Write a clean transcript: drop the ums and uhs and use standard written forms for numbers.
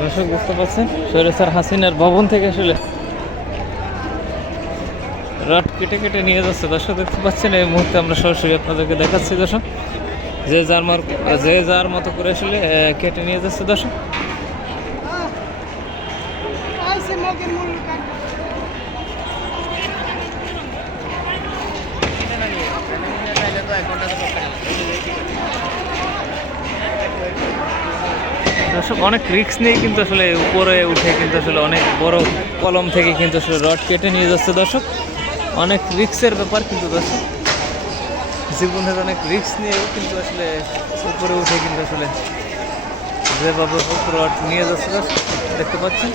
দর্শক বুঝতে পারছেন স্বৈরাচার হাসিনার ভবন থেকে আসলে রড কেটে কেটে নিয়ে যাচ্ছে। দর্শক দেখতে পাচ্ছেন এই মুহূর্তে আমরা সরাসরি আপনাদেরকে দেখাচ্ছি। দর্শক যে যার মতো করে আসলে কেটে নিয়ে যাচ্ছে। দর্শক দর্শক অনেক রিস্ক নিয়ে কিন্তু আসলে উপরে উঠে কিন্তু আসলে অনেক বড় কলম থেকে কিন্তু আসলে রড কেটে নিয়ে যাচ্ছে। দর্শক অনেক রিস্কের ব্যাপার কিন্তু দর্শক জীবনের অনেক রিস্ক নিয়েও কিন্তু আসলে উপরে উঠে কিন্তু আসলে যেভাবে রড নিয়ে যাচ্ছে দর্শক দেখতে পাচ্ছেন।